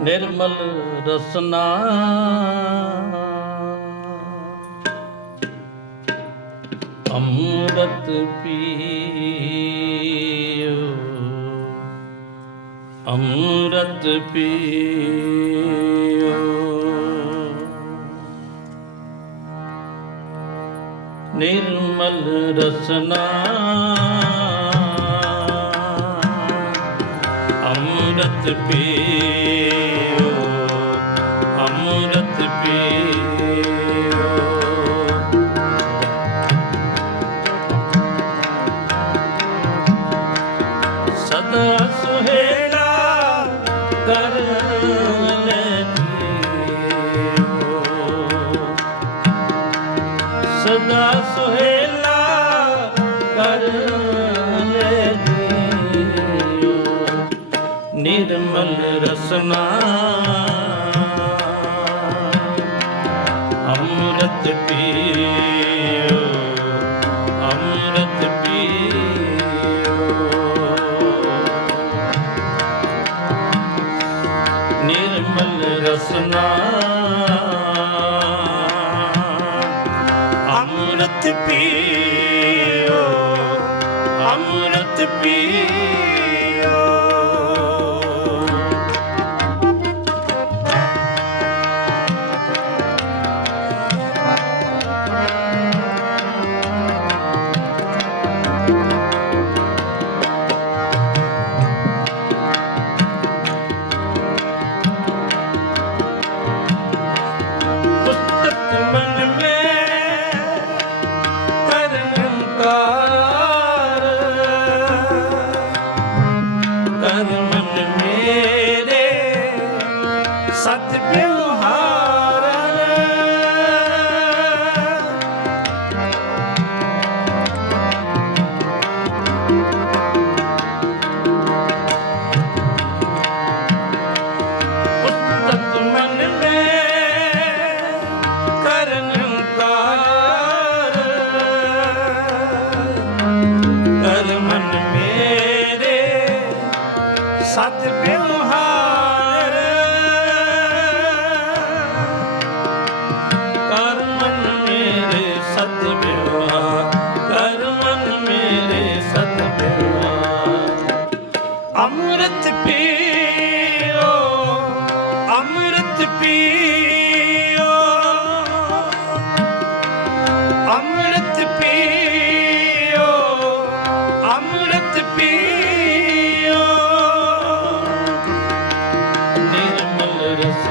ਨਿਰਮਲ ਰਸਨਾ। ਅੰਮ੍ਰਿਤ ਪੀਓ। ਅੰਮ੍ਰਿਤ ਪੀਓ। ਨਿਰਮਲ ਰਸਨਾ। ਅੰਮ੍ਰਿਤ ਪੀ ਸੁਹੇਲਾ ਕਰਨ ਸੁਹੇਲਾ ਕਰਨ ਦੀਓ। ਨਿਰਮਲ ਅਮਰਤ ਪੀ ਪੀਓ ਅੰਮ੍ਰਿਤ ਪੀਓ sabe, meu ਅੰਮ੍ਰਿਤ ਪੀਓ ਅੰਮ੍ਰਿਤ ਪੀਓ। ਅੰਮ੍ਰਿਤ ਪੀਓ ਅੰਮ੍ਰਿਤ ਪੀਓ। ਨਿਰਮਲ ਰਸ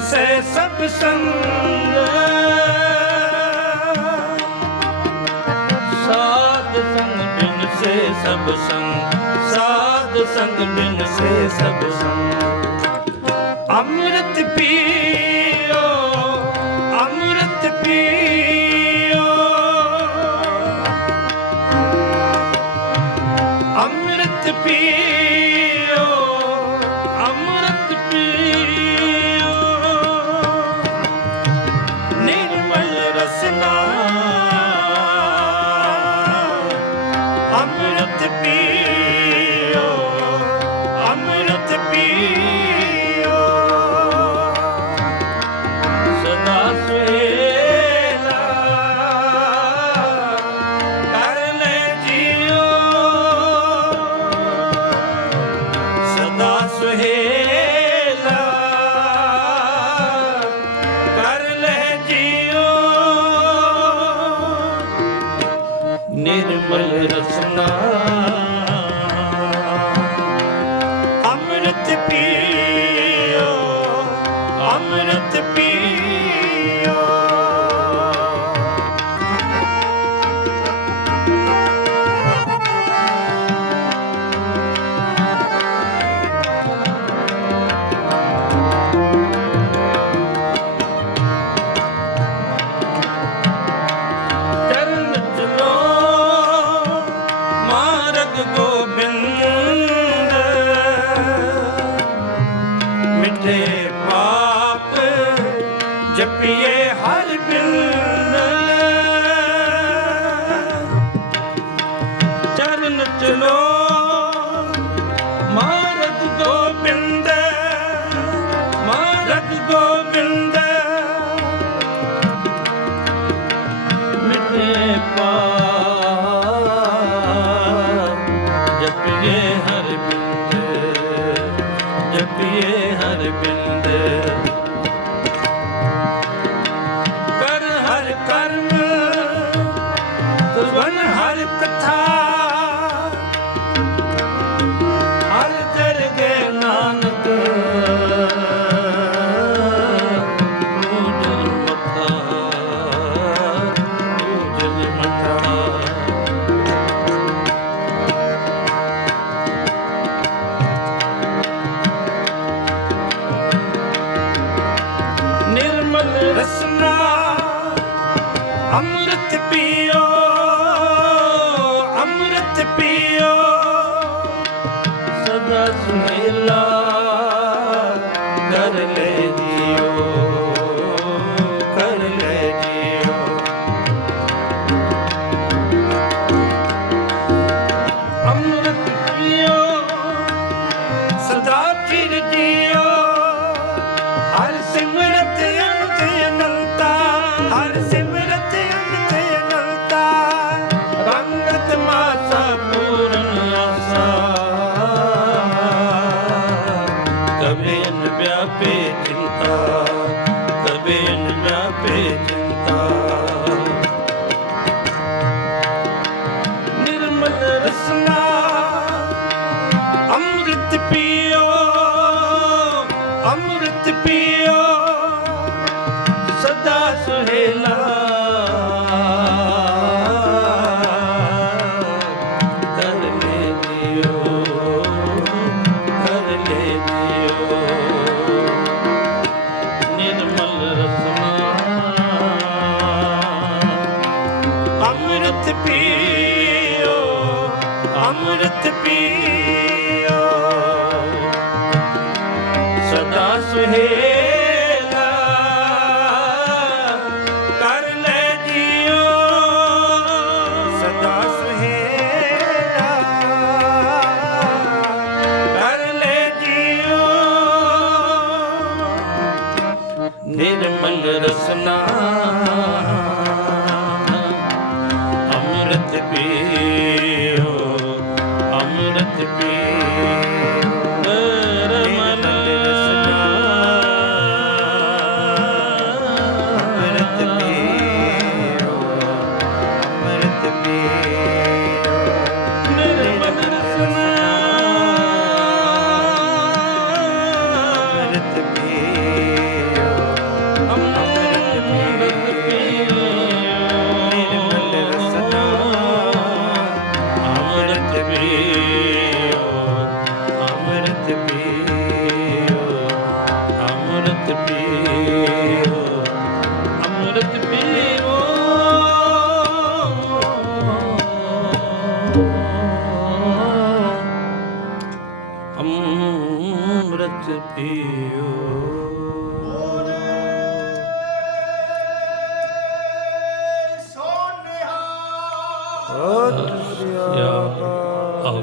ਸੇ ਸਭ ਸੰਗ ਸਾਧ ਸੰਗ ਬਿਨ ਸੇ ਸਭ ਸੰਗ ਸਾਧ ਸੰਗ ਬਿਨ ਸੇ ਸਭ ਸੰਗ ਅੰਮ੍ਰਿਤ ਪੀ ਰਸਨਾ ਅੰਮ੍ਰਿਤ ਪੀਓ ਅੰਮ੍ਰਿਤ ਪੀਓ। ਸਦਾ ਸੁਮੇਲਾ ਕਰ ਲੈ ਜੀਓ E.